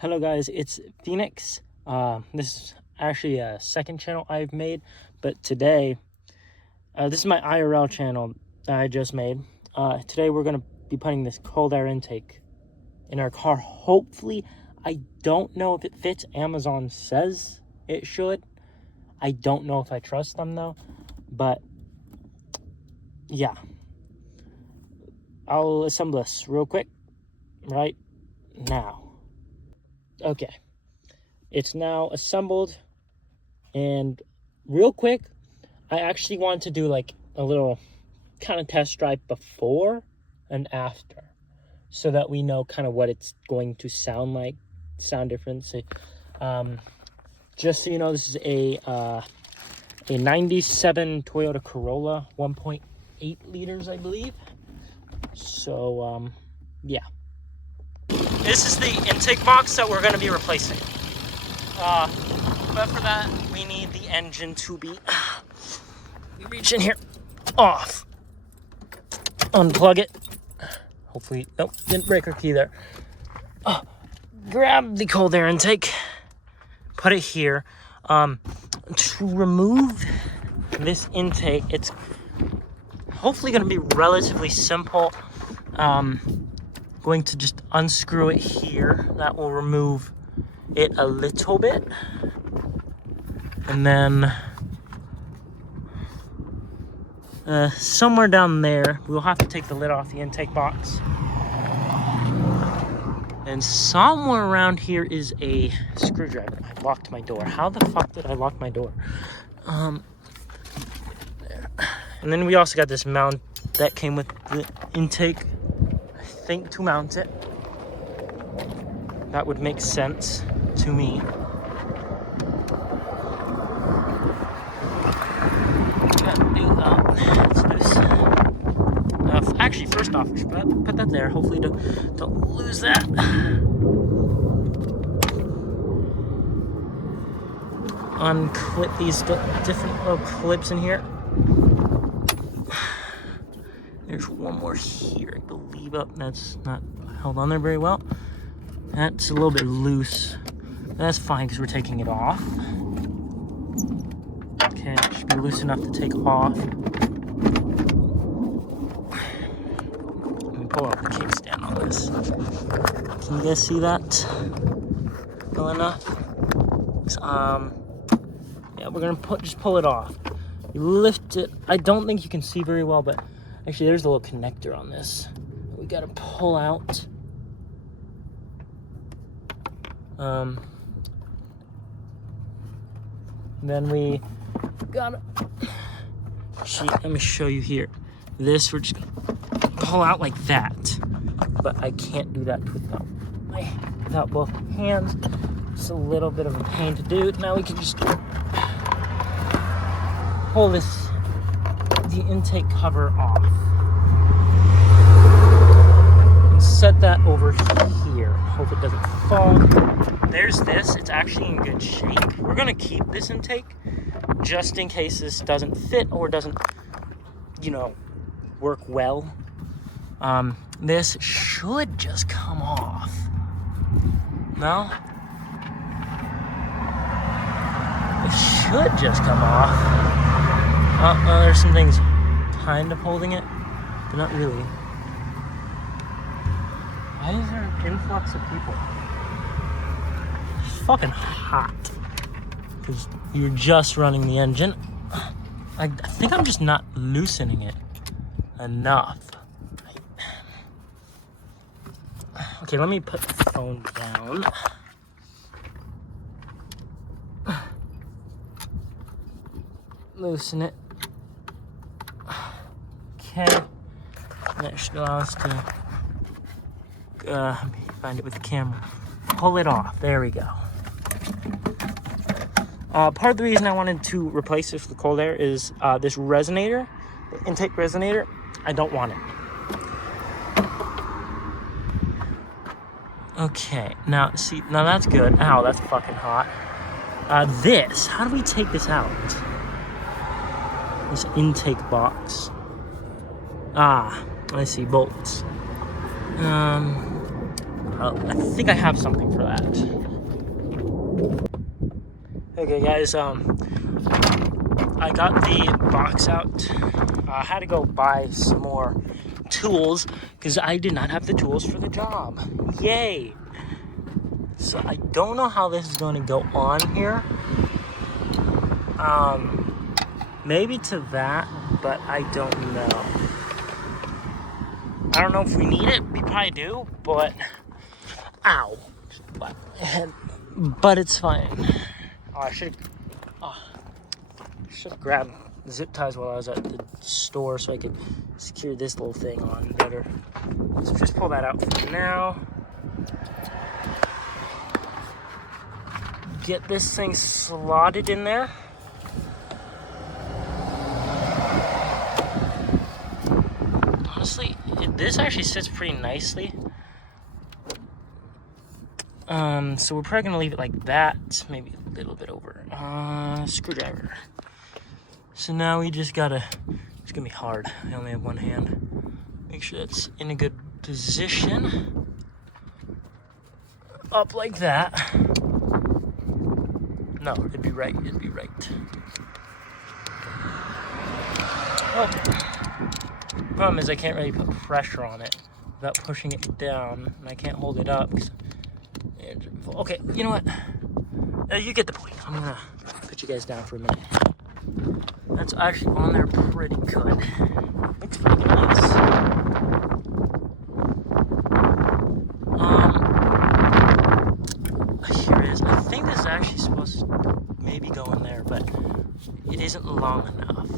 Hello guys, it's Phoenix. This is actually a second channel I've made, but today, this is my IRL channel that I just made. Today we're going to be putting this cold air intake in our car. Hopefully, I don't know if it fits. Amazon says it should. I don't know if I trust them though, but yeah. I'll assemble this real quick right now. Okay, it's now assembled, and real quick, I actually want to do like a little kind of test drive before and after, so that we know kind of what it's going to sound like, sound difference. Just so you know, this is a 97 Toyota Corolla, 1.8 liters, I believe. So, yeah. This is the intake box that we're going to be replacing. But for that, we need the engine to be, reach in here, off, unplug it. Hopefully, nope, didn't break our key there. Grab the cold air intake, put it here. To remove this intake, it's hopefully going to be relatively simple. Going to just unscrew it here. That will remove it a little bit. And then somewhere down there, we'll have to take the lid off the intake box. And somewhere around here is a screwdriver. I locked my door. How the fuck did I lock my door? There. And then we also got this mount that came with the intake. I think to mount it. That would make sense to me. It's loose. Actually, first off, we should put that there. Hopefully, don't lose that. Unclip these different little clips in here. There's one more here, I believe. Oh, that's not held on there very well. That's a little bit loose. That's fine because we're taking it off. Okay, it should be loose enough to take off. Let me pull out the kickstand on this. Can you guys see that well enough? Yeah, we're gonna just pull it off. You lift it. I don't think you can see very well, but actually there's a little connector on this. We gotta pull out. Then we gotta, let me show you here. This, we're just gonna pull out like that. But I can't do that without both hands. It's a little bit of a pain to do. Now we can just pull the intake cover off. And set that over here. Hope it doesn't fall. There's this. It's actually in good shape. We're gonna keep this intake just in case this doesn't fit or doesn't, work well. This should just come off. No? It should just come off. There's some things kind of holding it, but not really. Why is there an influx of people? It's fucking hot. Because you're just running the engine. I think I'm just not loosening it enough. Okay, let me put the phone down. Loosen it. Okay. That should allow us to let me find it with the camera. Pull it off. There we go. Part of the reason I wanted to replace this with the cold air is this resonator, the intake resonator. I don't want it. Okay, now that's good. Ow, that's fucking hot. This, how do we take this out? This intake box. I see bolts. I think I have something for that. Okay, guys, I got the box out. I had to go buy some more tools because I did not have the tools for the job. Yay! So I don't know how this is going to go on here. Maybe to that, but I don't know. I don't know if we need it. We probably do, but ow! But it's fine. Oh, I should have grabbed zip ties while I was at the store so I could secure this little thing on better. So just pull that out for now. Get this thing slotted in there. Honestly, this actually sits pretty nicely. So we're probably gonna leave it like that, maybe a little bit over. Screwdriver. So now we just gotta, it's gonna be hard. I only have one hand. Make sure that's in a good position. Up like that. No, it'd be right, it'd be right. Oh. Problem is I can't really put pressure on it without pushing it down, and I can't hold it up. Okay, you know what? You get the point. I'm gonna put you guys down for a minute. That's actually on there pretty good. Looks pretty nice. Here it is. I think this is actually supposed to maybe go in there, but it isn't long enough.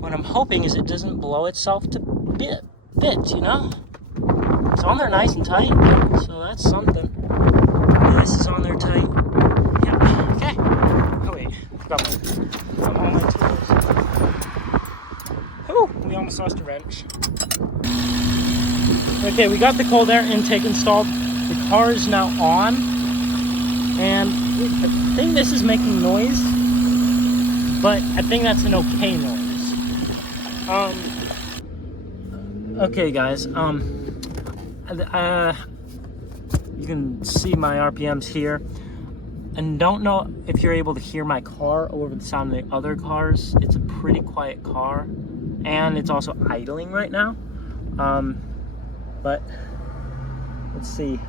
What I'm hoping is it doesn't blow itself to bits, you know? It's on there nice and tight, so that's something. This is on there tight. Yeah, okay. Oh wait, forgot all my tools. Oh, we almost lost a wrench. Okay, we got the cold air intake installed. The car is now on, and I think this is making noise, but I think that's an okay noise. Okay guys, you can see my RPMs here, and don't know if you're able to hear my car over the sound of the other cars. It's a pretty quiet car, and it's also idling right now. But let's see.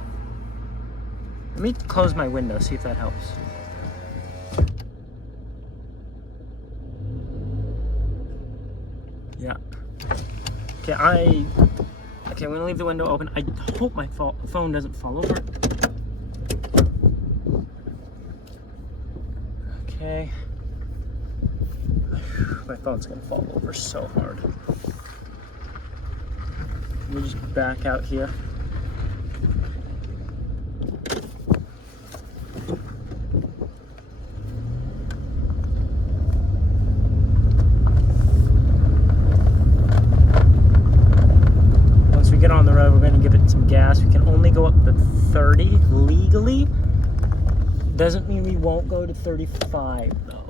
Let me close my window, see if that helps. Yeah. Okay, I'm gonna leave the window open. I hope my phone doesn't fall over. Okay. My phone's gonna fall over so hard. Let me just back out here. Get on the road, we're going to give it some gas. We can only go up to 30 legally. Doesn't mean we won't go to 35 though.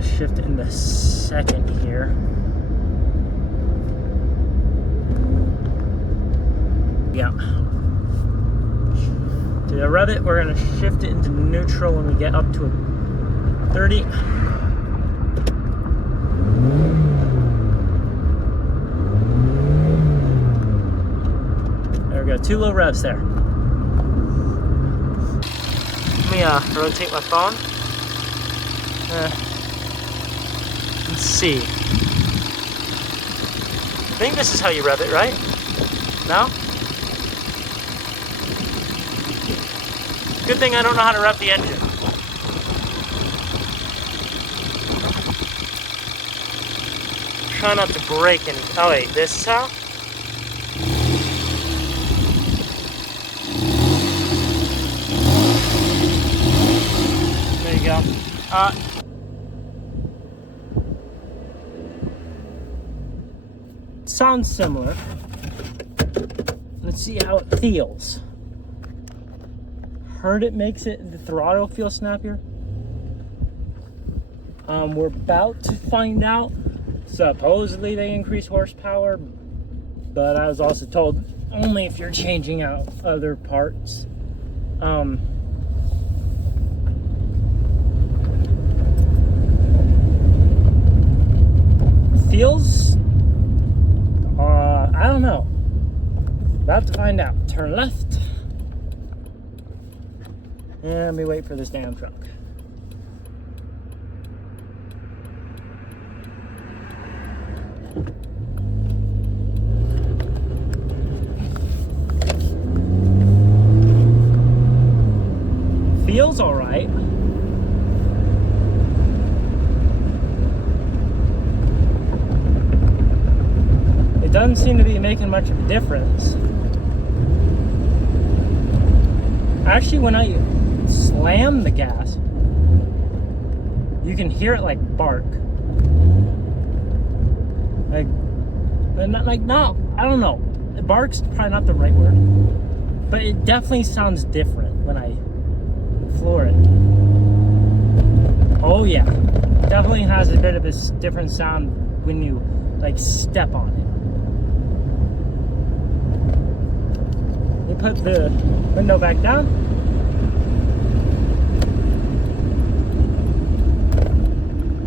Shift in the second here. Yeah. To rev it, we're going to shift it into neutral when we get up to a 30. There we go, 2 low revs there. Let me rotate my phone. Let's see. I think this is how you rev it, right? No? Good thing I don't know how to rev the engine. Try not to break any. Oh wait, this is how? Sounds similar. Let's see how it feels. Heard it makes the throttle feel snappier. We're about to find out. Supposedly they increase horsepower, but I was also told only if you're changing out other parts. Feels, I don't know. About to find out. Turn left. And let me wait for this damn truck. Feels all right. It doesn't seem to be making much of a difference. Actually, when I slam the gas, you can hear it like bark. Not, I don't know. Bark's probably not the right word, but it definitely sounds different when I floor it. Oh yeah, definitely has a bit of this different sound when you like step on it. You put the window back down.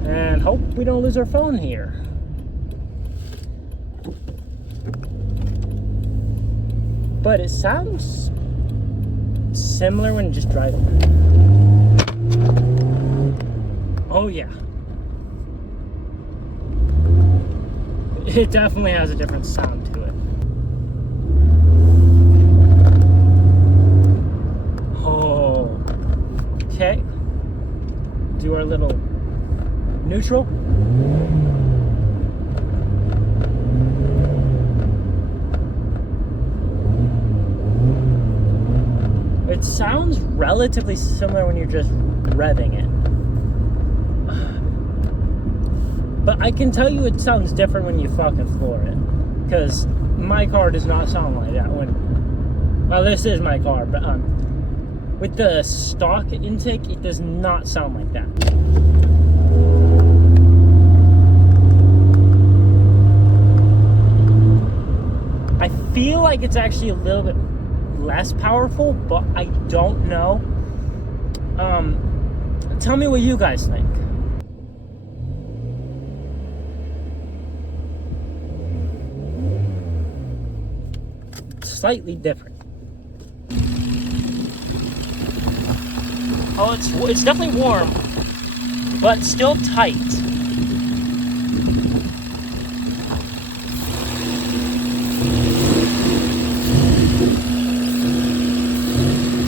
And hope we don't lose our phone here. But it sounds similar when just driving. Oh yeah. It definitely has a different sound to it. Oh. Okay. Do our little neutral. It sounds relatively similar when you're just revving it. But I can tell you it sounds different when you fucking floor it. Because my car does not sound like that when... Well, this is my car, but with the stock intake, it does not sound like that. I feel like it's actually a little bit less powerful, but I don't know. Tell me what you guys think. Slightly different. Oh, it's definitely warm, but still tight.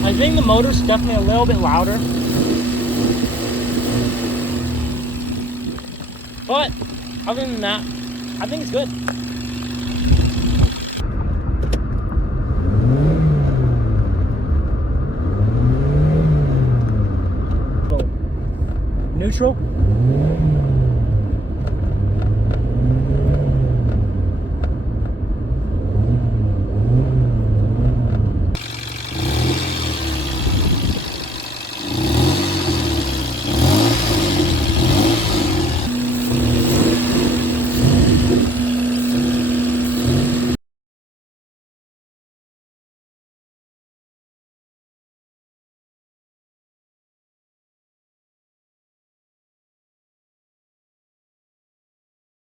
I think the motor's definitely a little bit louder. But other than that, I think it's good. Neutral.